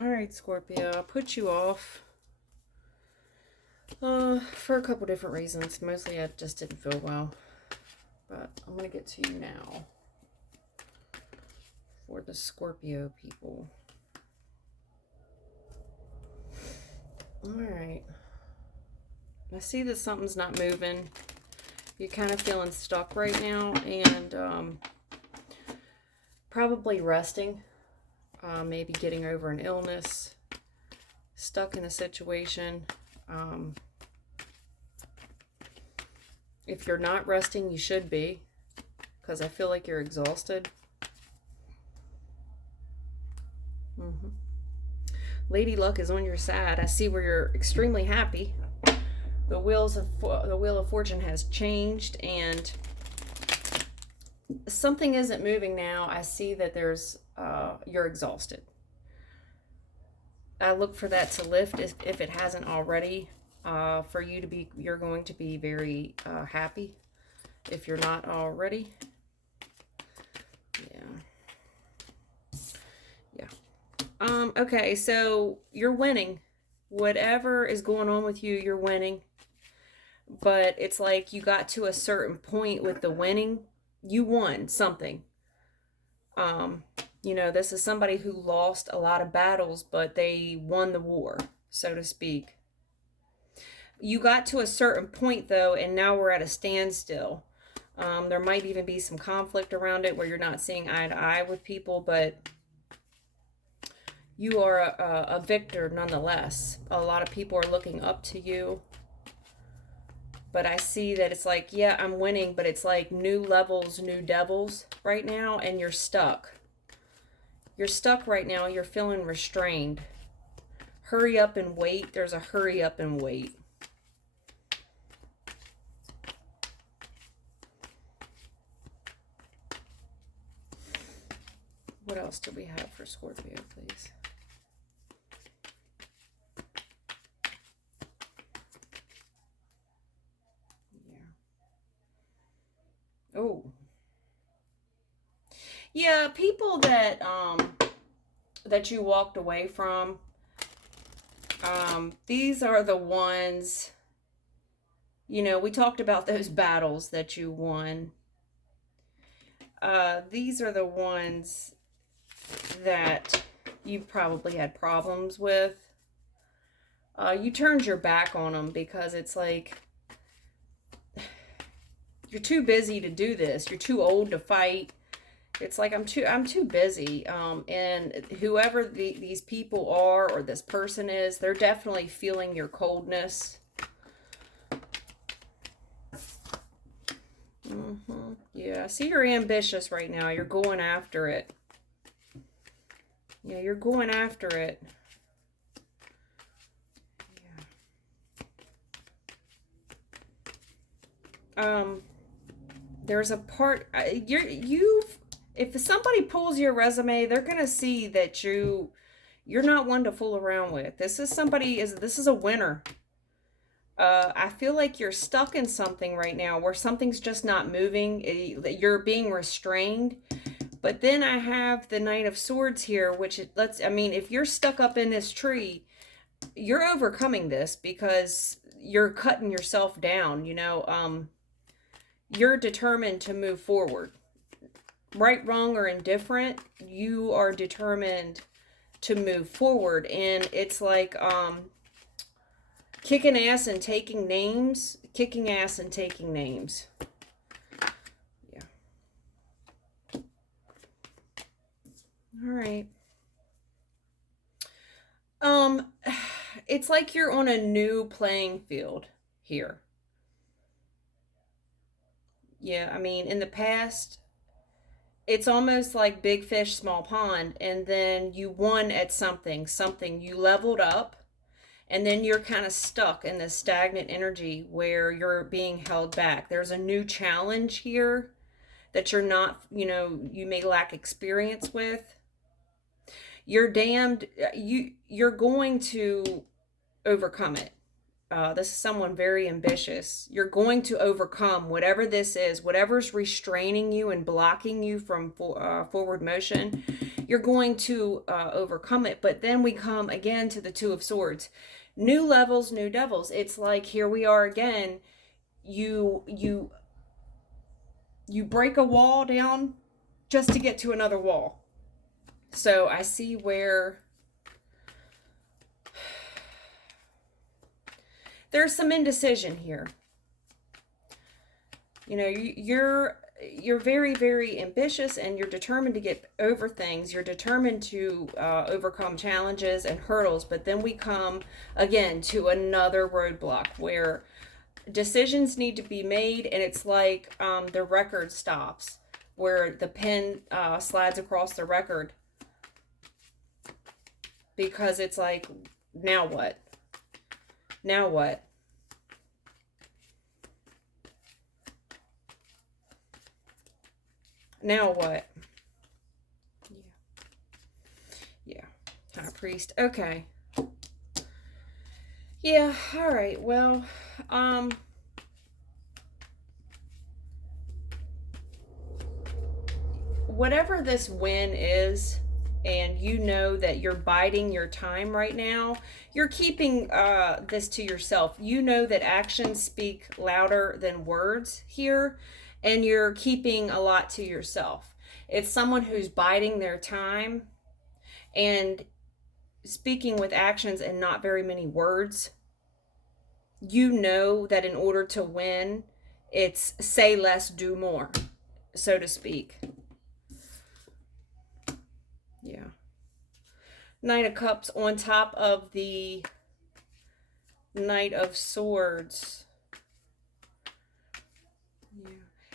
All right, Scorpio, I put you off for a couple different reasons. Mostly I just didn't feel well. But I'm going to get to you now for the Scorpio people. All right. I see that something's not moving. You're kind of feeling stuck right now and probably resting. Maybe getting over an illness. Stuck in a situation. If you're not resting, you should be, because I feel like you're exhausted. Lady Luck is on your side. I see where you're extremely happy. The wheel of fortune has changed, and something isn't moving now. I see that you're exhausted. I look for that to lift if it hasn't already. For you to be, you're going to be very happy if you're not already. Yeah. Okay, so you're winning. Whatever is going on with you, you're winning. But it's like you got to a certain point with the winning. You won something. This is somebody who lost a lot of battles, but they won the war, so to speak. You got to a certain point, though, and now we're at a standstill. There might even be some conflict around it where you're not seeing eye to eye with people, but you are a victor nonetheless. A lot of people are looking up to you. But I see that it's like, yeah, I'm winning, but it's like new levels, new devils right now, and you're stuck. You're stuck right now. You're feeling restrained. Hurry up and wait. There's a hurry up and wait. What else do we have for Scorpio, please? Yeah. Oh. Yeah, people that you walked away from. These are the ones, we talked about those battles that you won. These are the ones that you probably had problems with. You turned your back on them because it's like you're too busy to do this. You're too old to fight. It's like I'm too busy. And whoever these people are or this person is, they're definitely feeling your coldness. Yeah, I see you're ambitious right now. You're going after it. Yeah, you're going after it. Yeah. There's a part if somebody pulls your resume, they're gonna see that you're not one to fool around with. This is a winner. I feel like you're stuck in something right now where something's just not moving. You're being restrained. But then I have the Knight of Swords here, which if you're stuck up in this tree, you're overcoming this because you're cutting yourself down, you're determined to move forward. Right, wrong, or indifferent, you are determined to move forward. And it's like kicking ass and taking names. Kicking ass and taking names. Yeah. All right. It's like you're on a new playing field here. Yeah, in the past, it's almost like big fish, small pond, and then you won at something, you leveled up, and then you're kind of stuck in this stagnant energy where you're being held back. There's a new challenge here that you're not, you may lack experience with. You're damned, you're going to overcome it. This is someone very ambitious. You're going to overcome whatever this is, whatever's restraining you and blocking you from forward motion. You're going to overcome it. But then we come again to the Two of Swords. New levels, new devils. It's like here we are again. You break a wall down just to get to another wall. So I see where there's some indecision here. You know, you're very, very ambitious, and you're determined to get over things. You're determined to overcome challenges and hurdles. But then we come again to another roadblock where decisions need to be made, and it's like the record stops, where the pen slides across the record, because it's like, now what? Now what? Now what? Yeah. High Priest. Okay. Yeah, all right. Well, whatever this win is, and you know that you're biding your time right now, you're keeping this to yourself. You know that actions speak louder than words here, and you're keeping a lot to yourself. It's someone who's biding their time and speaking with actions and not very many words. You know that in order to win, it's say less, do more, so to speak. Yeah. Knight of Cups on top of the Knight of Swords. Yeah.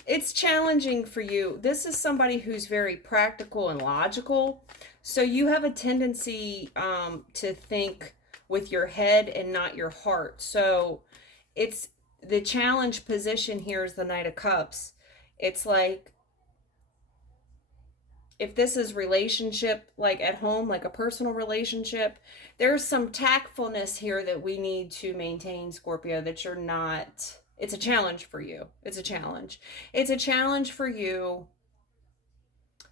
It's challenging for you. This is somebody who's very practical and logical. So you have a tendency to think with your head and not your heart. So it's the challenge position here is the Knight of Cups. It's like, if this is relationship, like at home, like a personal relationship, there's some tactfulness here that we need to maintain, Scorpio, that you're not. It's a challenge for you. It's a challenge. It's a challenge for you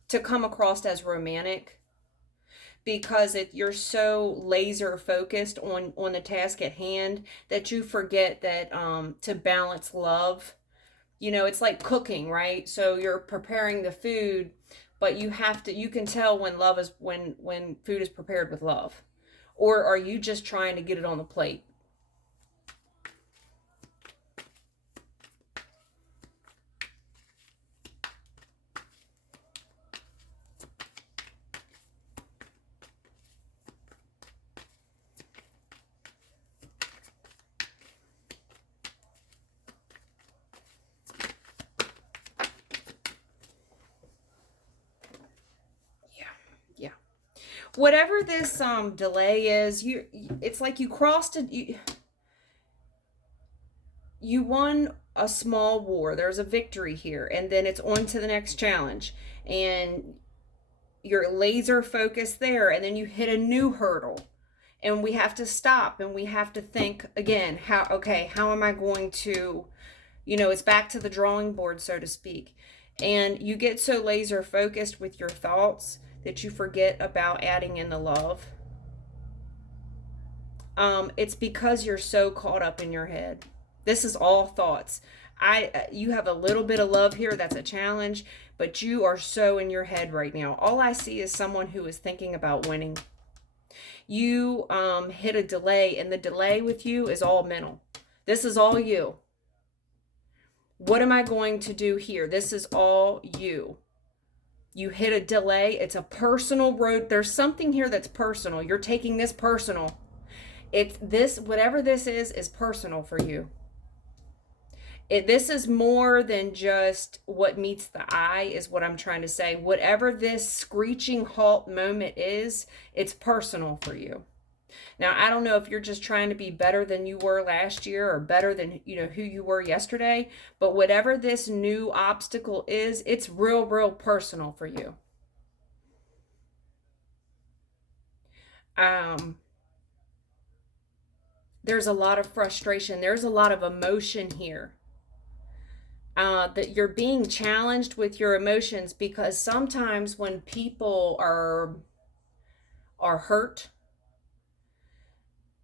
to come across as romantic, because you're so laser focused on the task at hand that you forget that to balance love. You know, it's like cooking, right? So you're preparing the food, but you can tell when love is when food is prepared with love. Or are you just trying to get it on the plate? Yeah. Yeah. Whatever this delay is, it's like you crossed it. You won a small war. There's a victory here, and then it's on to the next challenge, and you're laser focused there, and then you hit a new hurdle, and we have to stop and we have to think again, how am I going to, it's back to the drawing board, so to speak. And you get so laser focused with your thoughts that you forget about adding in the love. It's because you're so caught up in your head. This is all thoughts. You have a little bit of love here. That's a challenge, but you are so in your head right now. All I see is someone who is thinking about winning. You hit a delay, and the delay with you is all mental. This is all you. What am I going to do here? This is all you. You hit a delay. It's a personal road. There's something here that's personal. You're taking this personal. It's this, whatever this is personal for you. This is more than just what meets the eye, is what I'm trying to say. Whatever this screeching halt moment is, it's personal for you. Now, I don't know if you're just trying to be better than you were last year, or better than, who you were yesterday, but whatever this new obstacle is, it's real, real personal for you. There's a lot of frustration. There's a lot of emotion here. That you're being challenged with your emotions, because sometimes when people are hurt,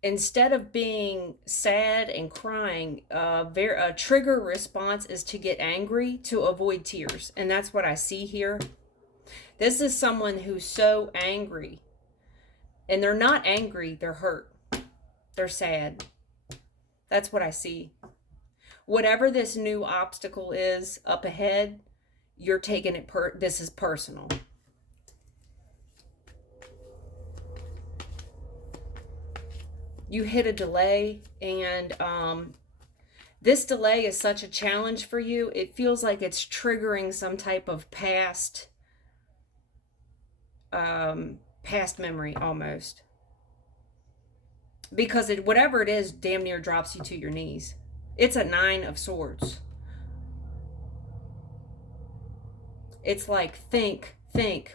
instead of being sad and crying, a trigger response is to get angry to avoid tears. And that's what I see here. This is someone who's so angry. And they're not angry, they're hurt. They're sad. That's what I see. Whatever this new obstacle is up ahead, you're taking it, this is personal. You hit a delay, and this delay is such a challenge for you. It feels like it's triggering some type of past memory almost. Because whatever it is, damn near drops you to your knees. It's a 9 of Swords. It's like, think.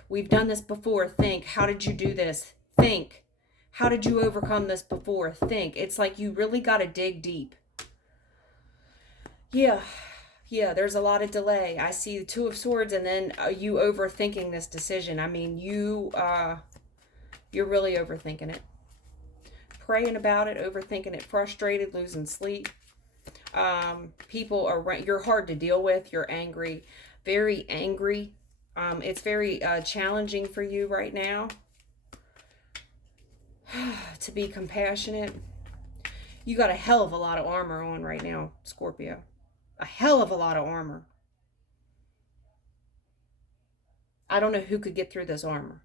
We've done this before. Think. How did you do this? Think. How did you overcome this before? Think. It's like you really got to dig deep. Yeah, there's a lot of delay. I see the 2 of Swords, and then you overthinking this decision. I mean, you're really overthinking it. Praying about it, overthinking it, frustrated, losing sleep. People are, you're hard to deal with. You're angry, very angry. It's very challenging for you right now to be compassionate. You got a hell of a lot of armor on right now, Scorpio. A hell of a lot of armor. I don't know who could get through this armor,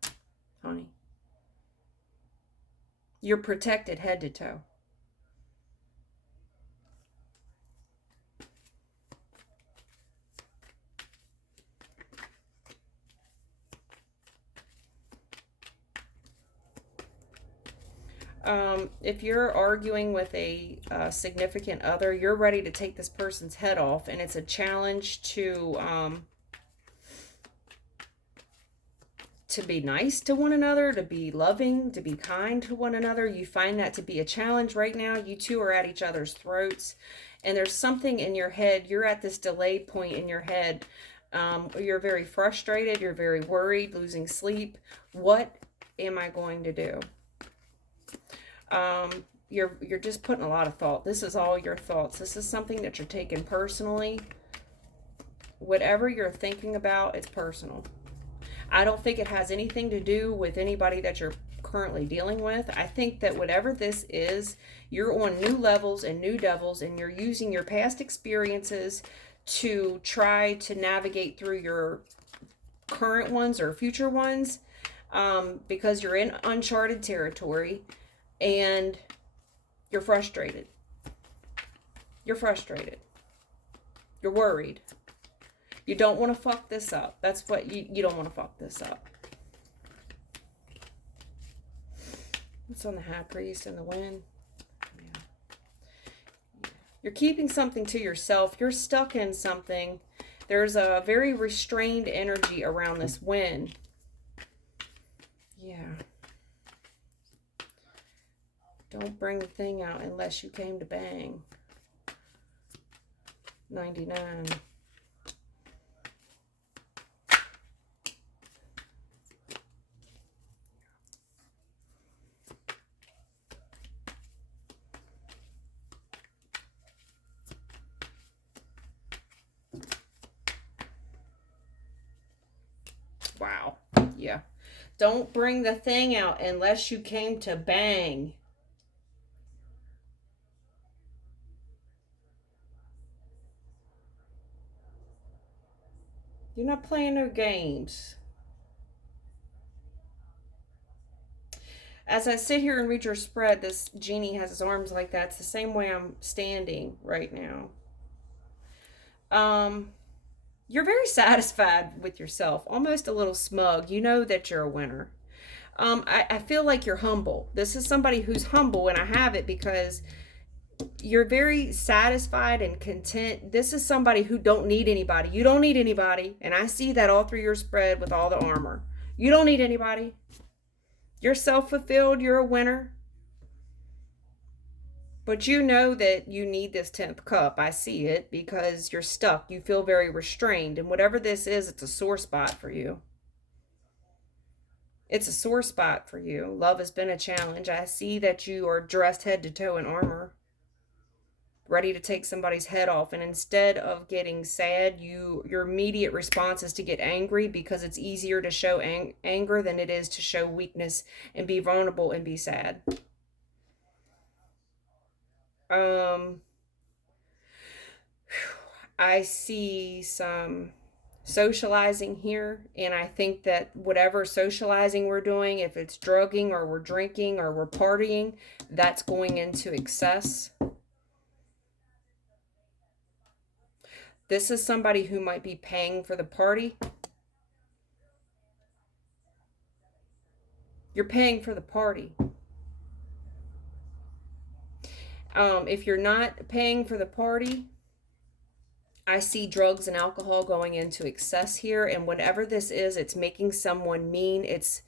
honey. You're protected head to toe. If you're arguing with a significant other, you're ready to take this person's head off, and it's a challenge to be nice to one another, to be loving, to be kind to one another. You find that to be a challenge right now. You two are at each other's throats, and there's something in your head. You're at this delayed point in your head. You're very frustrated. You're very worried, losing sleep. What am I going to do? You're just putting a lot of thought. This is all your thoughts. This is something that you're taking personally. Whatever you're thinking about, it's personal. I don't think it has anything to do with anybody that you're currently dealing with. I think that whatever this is, you're on new levels and new devils, and you're using your past experiences to try to navigate through your current ones or future ones, because you're in uncharted territory. And you're frustrated. You're frustrated. You're worried. You don't want to fuck this up. That's what you don't want to fuck this up. What's on the High Priest and the Wind? Yeah. You're keeping something to yourself. You're stuck in something. There's a very restrained energy around this Wind. Yeah. Don't bring the thing out unless you came to bang. 99. Wow. Yeah. Don't bring the thing out unless you came to bang. You're not playing no games. As I sit here and read your spread, this genie has his arms like that. It's the same way I'm standing right now. You're very satisfied with yourself, almost a little smug. You know that you're a winner. I feel like you're humble. This is somebody who's humble, and I have it because you're very satisfied and content. This is somebody who don't need anybody. You don't need anybody. And I see that all through your spread with all the armor. You don't need anybody. You're self-fulfilled. You're a winner. But you know that you need this 10th cup. I see it because you're stuck. You feel very restrained. And whatever this is, it's a sore spot for you. It's a sore spot for you. Love has been a challenge. I see that you are dressed head to toe in armor, ready to take somebody's head off. And instead of getting sad, your immediate response is to get angry, because it's easier to show anger than it is to show weakness and be vulnerable and be sad. I see some socializing here, and I think that whatever socializing we're doing, if it's drugging or we're drinking or we're partying, that's going into excess. This is somebody who might be paying for the party. You're paying for the party. If you're not paying for the party, I see drugs and alcohol going into excess here, and whatever this is, it's making someone mean. It's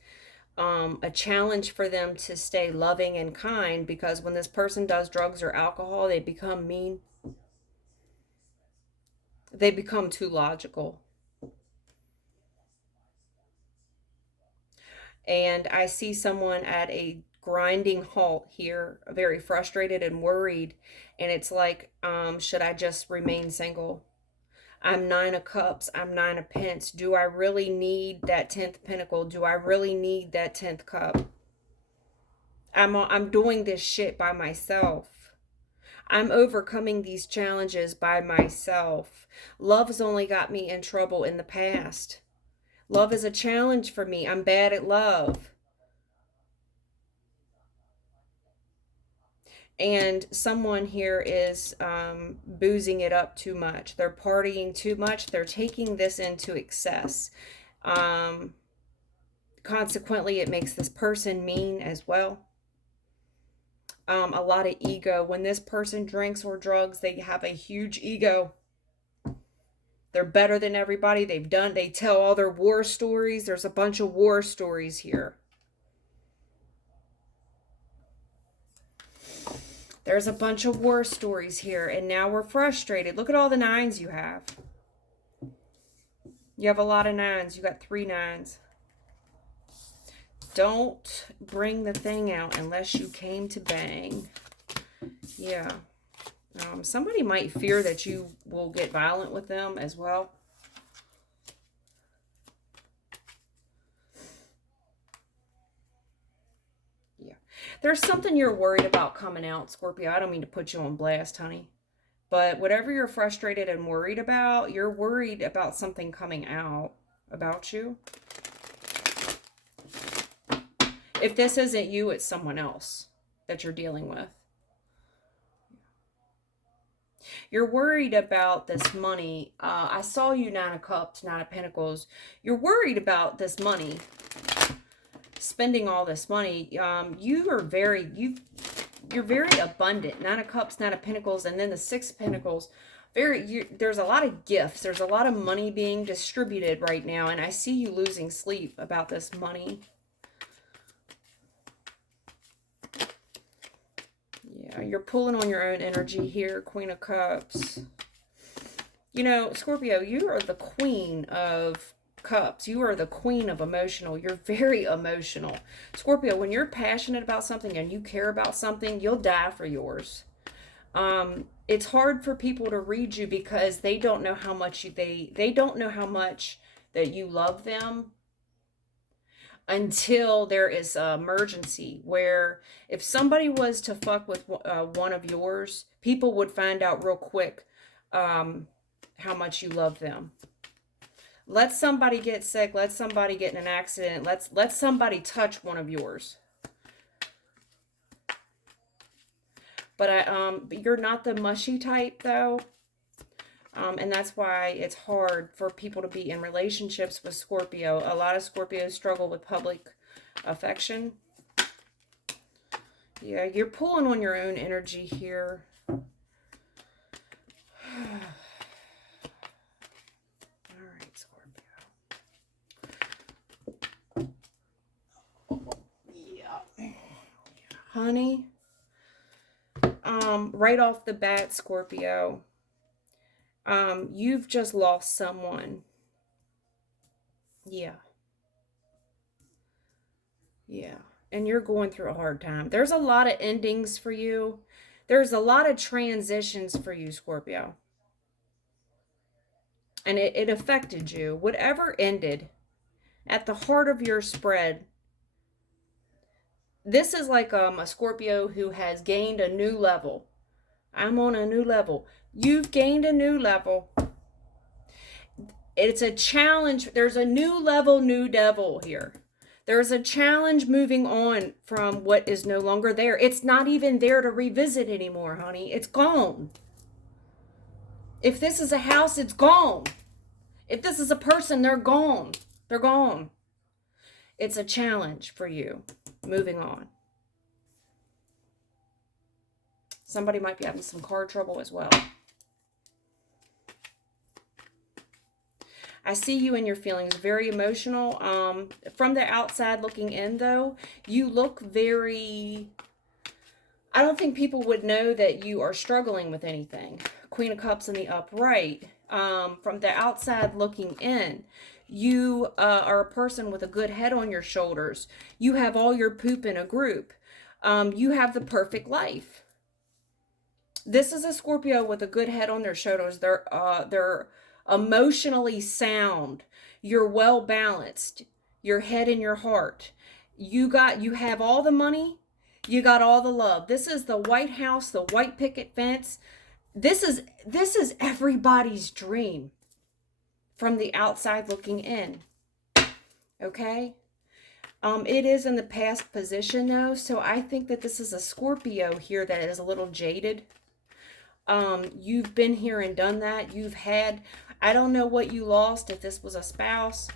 a challenge for them to stay loving and kind, because when this person does drugs or alcohol, they become mean. They become too logical. And I see someone at a grinding halt here, very frustrated and worried. And it's like, should I just remain single? I'm 9 of cups. I'm 9 of pence. Do I really need that 10th pentacle? Do I really need that 10th cup? I'm doing this shit by myself. I'm overcoming these challenges by myself. Love has only got me in trouble in the past. Love is a challenge for me. I'm bad at love. And someone here is boozing it up too much. They're partying too much. They're taking this into excess. Consequently, it makes this person mean as well. A lot of ego. When this person drinks or drugs, they have a huge ego. They're better than everybody. They tell all their war stories. There's a bunch of war stories here. There's a bunch of war stories here, and now we're frustrated. Look at all the 9s you have. You have a lot of 9s. You got 3 9s. Don't bring the thing out unless you came to bang. Yeah. Somebody might fear that you will get violent with them as well. Yeah. There's something you're worried about coming out, Scorpio. I don't mean to put you on blast, honey. But whatever you're frustrated and worried about, you're worried about something coming out about you. If this isn't you, it's someone else that you're dealing with. You're worried about this money. I saw you 9 of cups, 9 of pentacles. You're worried about this money. Spending all this money. You're very abundant. 9 of cups, 9 of pentacles, and then the 6 of pentacles. There's a lot of gifts. There's a lot of money being distributed right now, and I see you losing sleep about this money. Yeah, you're pulling on your own energy here, Queen of Cups. You know, Scorpio, you are the Queen of Cups. You are the queen of emotional. You're very emotional. Scorpio, when you're passionate about something and you care about something, you'll die for yours. It's hard for people to read you because they don't know how much they don't know how much that you love them, until there is an emergency, where if somebody was to fuck with one of yours, people would find out real quick how much you love them. Let somebody get sick. Let somebody get in an accident. Let somebody touch one of yours. But you're not the mushy type, though. And that's why it's hard for people to be in relationships with Scorpio. A lot of Scorpios struggle with public affection. Yeah, you're pulling on your own energy here. All right, Scorpio. Yeah. Honey, right off the bat, Scorpio, you've just lost someone. Yeah. Yeah. And you're going through a hard time. There's a lot of endings for you. There's a lot of transitions for you, Scorpio. And it affected you. Whatever ended at the heart of your spread, this is like a Scorpio who has gained a new level. I'm on a new level. You've gained a new level. It's a challenge. There's a new level, new devil here. There's a challenge moving on from what is no longer there. It's not even there to revisit anymore, honey. It's gone. If this is a house, it's gone. If this is a person, they're gone. They're gone. It's a challenge for you. Moving on. Somebody might be having some car trouble as well. I see you and your feelings, very emotional. From the outside looking in, though, you look very... I don't think people would know that you are struggling with anything. Queen of Cups in the upright. From the outside looking in, you are a person with a good head on your shoulders. You have all your poop in a group. You have the perfect life. This is a Scorpio with a good head on their shoulders. They're emotionally sound. You're well balanced. Your head and your heart. You have all the money. You got all the love. This is the White House, the white picket fence. This is everybody's dream from the outside looking in. Okay? It is in the past position though, so I think that this is a Scorpio here that is a little jaded. You've been here and done that. You've had, I don't know what you lost, if this was a spouse,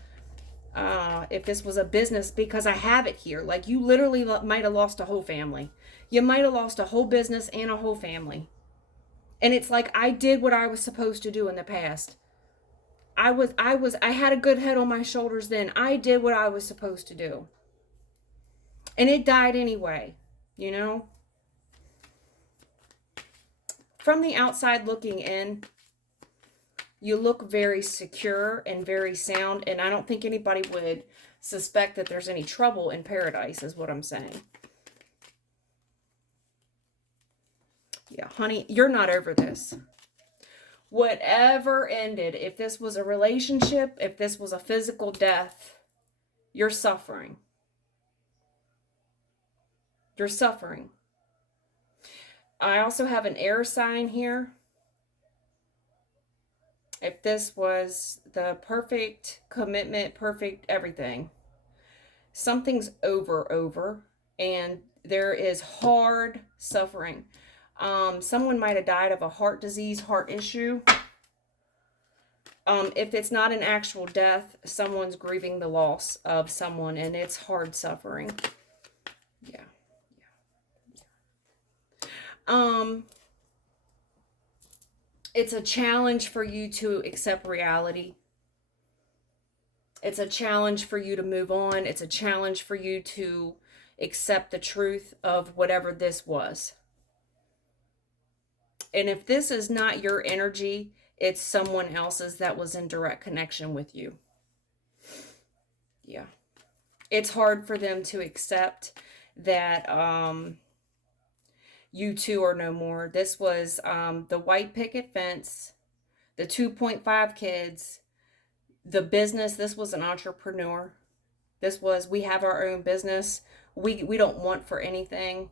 if this was a business, because I have it here. Like, you literally might have lost a whole family. You might have lost a whole business and a whole family. And it's like, I did what I was supposed to do in the past. I had a good head on my shoulders then. I did what I was supposed to do. And it died anyway, you know? From the outside looking in, you look very secure and very sound, and I don't think anybody would suspect that there's any trouble in paradise, is what I'm saying. Yeah, honey, you're not over this. Whatever ended, if this was a relationship, if this was a physical death, you're suffering. You're suffering. I also have an air sign here. If this was the perfect commitment, perfect everything, something's over, and there is hard suffering. Someone might have died of a heart disease, heart issue. If it's not an actual death, someone's grieving the loss of someone, and it's hard suffering. Yeah. It's a challenge for you to accept reality. It's a challenge for you to move on. It's a challenge for you to accept the truth of whatever this was. And if this is not your energy, it's someone else's that was in direct connection with you. Yeah. It's hard for them to accept that you two are no more. This was the white picket fence, the 2.5 kids, the business. This was an entrepreneur. This was, we have our own business. We don't want for anything.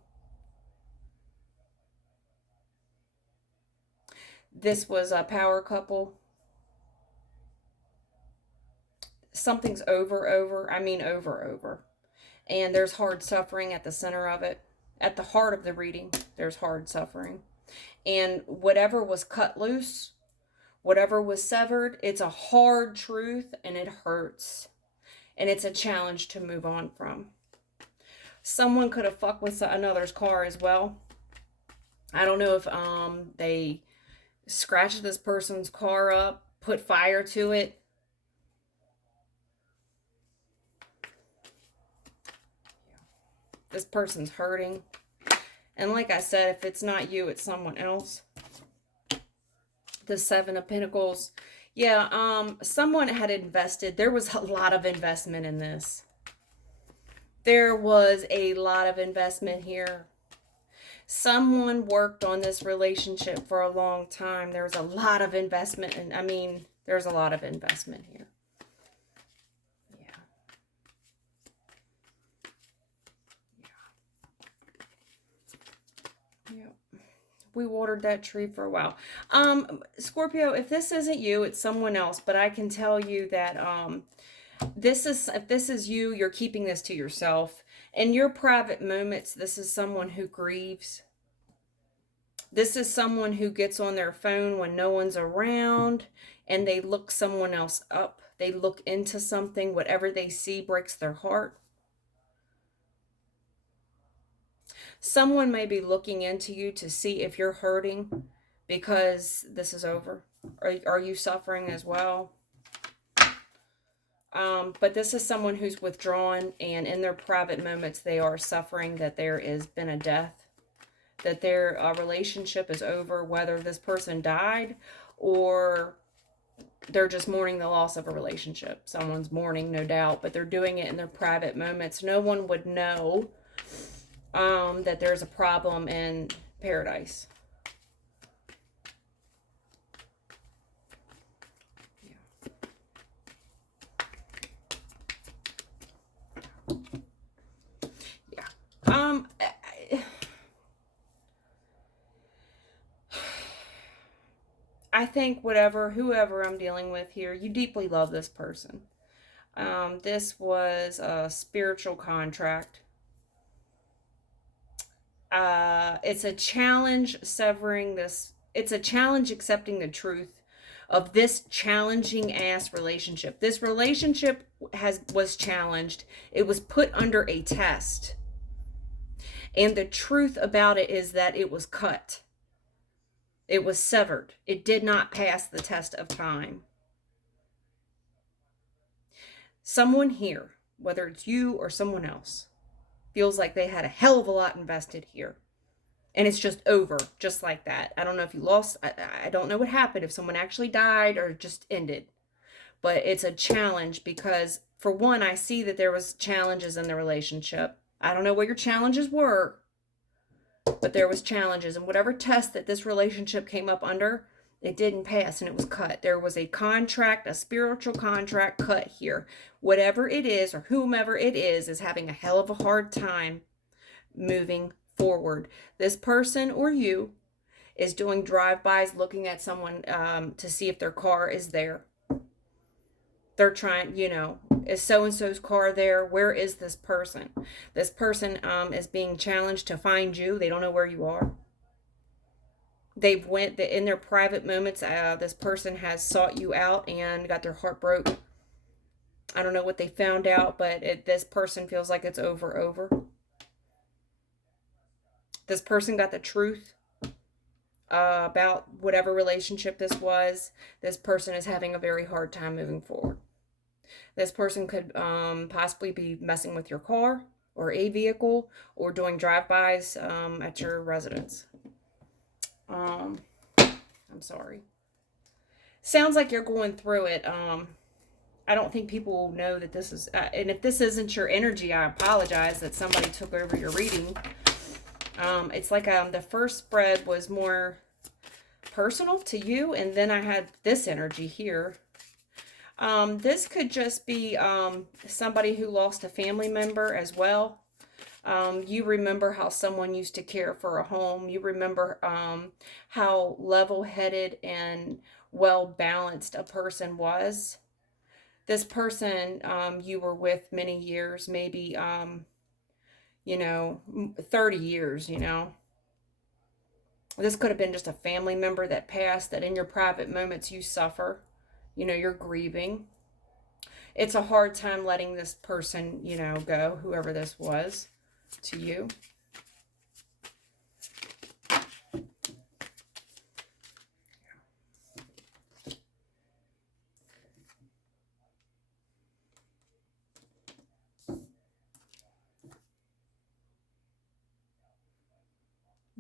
This was a power couple. Something's over. I mean over. And there's hard suffering at the center of it. At the heart of the reading, there's hard suffering. And whatever was cut loose, whatever was severed, it's a hard truth and it hurts. And it's a challenge to move on from. Someone could have fucked with another's car as well. I don't know if they scratched this person's car up, put fire to it. This person's hurting. And like I said, if it's not you, it's someone else. The Seven of Pentacles. Yeah, someone had invested. There was a lot of investment in this. There was a lot of investment here. Someone worked on this relationship for a long time. There's a lot of investment, and I mean, there's a lot of investment here. Yeah. Yeah. We watered that tree for a while. Scorpio, if this isn't you, it's someone else, but I can tell you that if this is you, you're keeping this to yourself. In your private moments, this is someone who grieves. This is someone who gets on their phone when no one's around and they look someone else up. They look into something. Whatever they see breaks their heart. Someone may be looking into you to see if you're hurting because this is over. Are you suffering as well? But this is someone who's withdrawn, and in their private moments, they are suffering that there has been a death, that their relationship is over, whether this person died or they're just mourning the loss of a relationship. Someone's mourning, no doubt, but they're doing it in their private moments. No one would know that there's a problem in paradise. Yeah. I think whoever I'm dealing with here, you deeply love this person. This was a spiritual contract. It's a challenge severing this. It's a challenge accepting the truth of this challenging ass relationship. This relationship was challenged. It was put under a test. And the truth about it is that it was cut. It was severed. It did not pass the test of time. Someone here, whether it's you or someone else, feels like they had a hell of a lot invested here. And it's just over, just like that. I don't know if you lost, I don't know what happened, if someone actually died or just ended. But it's a challenge because, for one, I see that there was challenges in the relationship. I don't know what your challenges were, but there was challenges. And whatever test that this relationship came up under, it didn't pass and it was cut. There was a contract, a spiritual contract cut here. Whatever it is or whomever it is having a hell of a hard time moving forward. This person or you is doing drive-bys, looking at someone to see if their car is there. They're trying, is so-and-so's car there? Where is this person? This person is being challenged to find you. They don't know where you are. They've went in their private moments. This person has sought you out and got their heart broke. I don't know what they found out, but this person feels like it's over. This person got the truth about whatever relationship this was. This person is having a very hard time moving forward. This person could possibly be messing with your car or a vehicle or doing drive-bys at your residence. I'm sorry. Sounds like you're going through it. I don't think people know that this is, and if this isn't your energy, I apologize that somebody took over your reading. It's like the first spread was more personal to you, and then I had this energy here. This could just be somebody who lost a family member as well. You remember how someone used to care for a home. You remember how level-headed and well-balanced a person was. This person you were with many years, maybe 30 years, This could have been just a family member that passed, that in your private moments you suffer. You're grieving. It's a hard time letting this person, go, whoever this was, to you.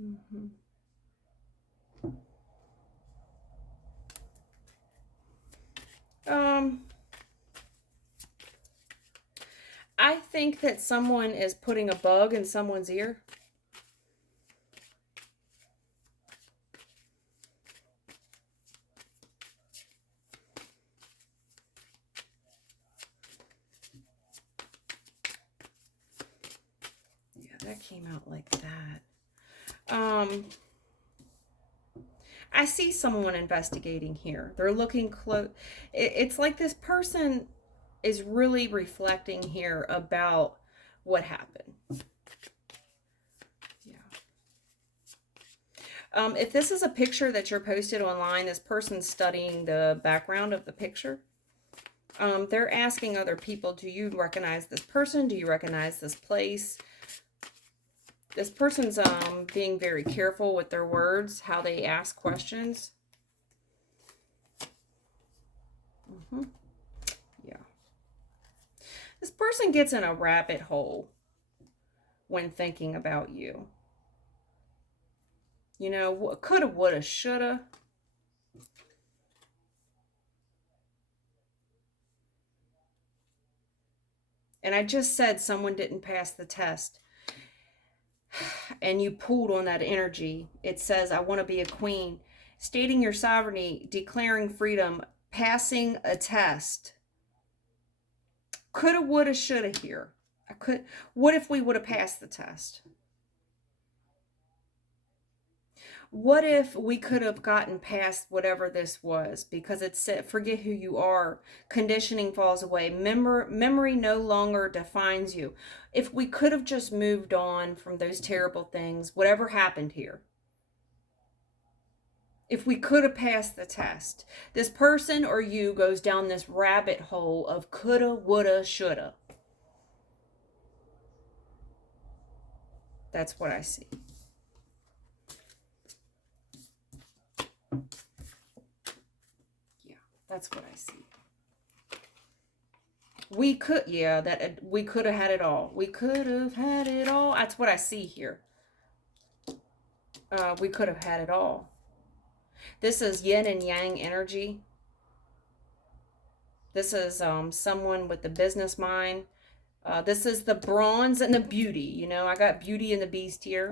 Mm-hmm. I think that someone is putting a bug in someone's ear. Yeah, that came out like that. I see someone investigating here. They're looking close. It's like this person is really reflecting here about what happened. Yeah. If this is a picture that you're posted online, this person's studying the background of the picture. They're asking other people, do you recognize this person? Do you recognize this place? This person's being very careful with their words, how they ask questions. Mm-hmm. Yeah. This person gets in a rabbit hole when thinking about you. You know, coulda, woulda, shoulda. And I just said someone didn't pass the test. And you pulled on that energy. It says, I want to be a queen. Stating your sovereignty, declaring freedom, passing a test. Coulda, woulda, shoulda here. What if we would have passed the test? What if we could have gotten past whatever this was? Because it said, forget who you are. Conditioning falls away. Memory no longer defines you. If we could have just moved on from those terrible things, whatever happened here, if we could have passed the test, this person or you goes down this rabbit hole of coulda, woulda, shoulda. That's what I see. Yeah, that's what I see. We could, yeah, that we could have had it all. We could have had it all. That's what I see here. We could have had it all. This is yin and yang energy. This is someone with the business mind. This is the bronze and the beauty. You know, I got Beauty and the Beast here.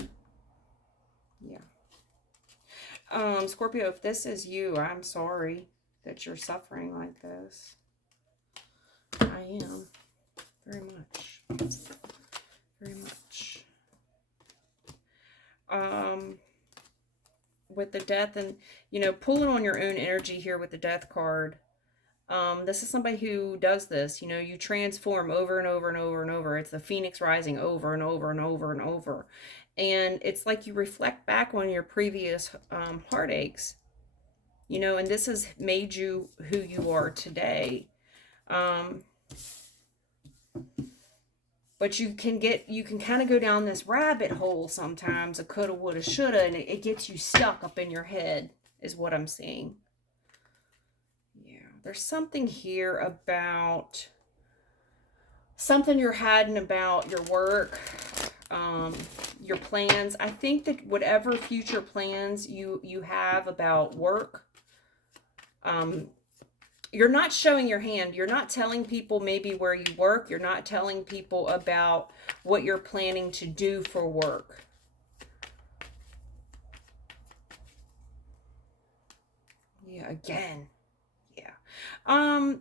Yeah. Scorpio, if this is you, I'm sorry that you're suffering like this. I am. Very much. Very much. With the death and, you know, pulling on your own energy here with the death card. This is somebody who does this. You know, you transform over and over and over and over. It's the phoenix rising over and over and over and over. And it's like you reflect back on your previous heartaches, you know, and this has made you who you are today. But you can kind of go down this rabbit hole sometimes, a coulda, woulda, shoulda, and it gets you stuck up in your head, is what I'm seeing. Yeah, there's something here about something you're hiding about your work, your plans. I think that whatever future plans you have about work, you're not showing your hand. You're not telling people maybe where you work. You're not telling people about what you're planning to do for work. Yeah, again. Yeah.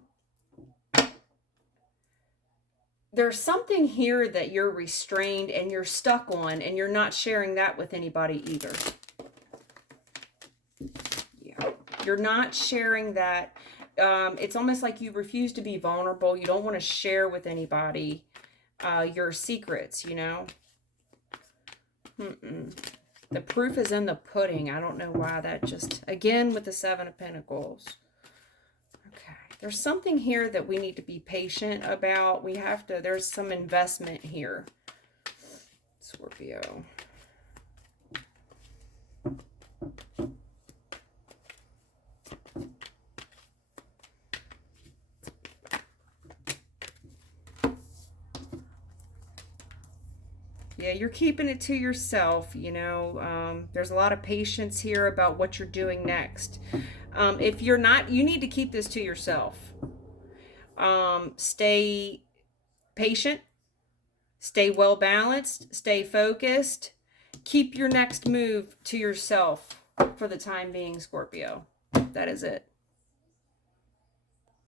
There's something here that you're restrained and you're stuck on, and you're not sharing that with anybody either. Yeah. You're not sharing that. It's almost like you refuse to be vulnerable. You don't want to share with anybody your secrets, you know. The proof is in the pudding. I don't know why that just, again, with the Seven of Pentacles. Okay. There's something here that we need to be patient about. There's some investment here. Scorpio. Yeah, you're keeping it to yourself, there's a lot of patience here about what you're doing next. If you're not, you need to keep this to yourself. Stay patient, stay well balanced, stay focused. Keep your next move to yourself for the time being, Scorpio. That is it.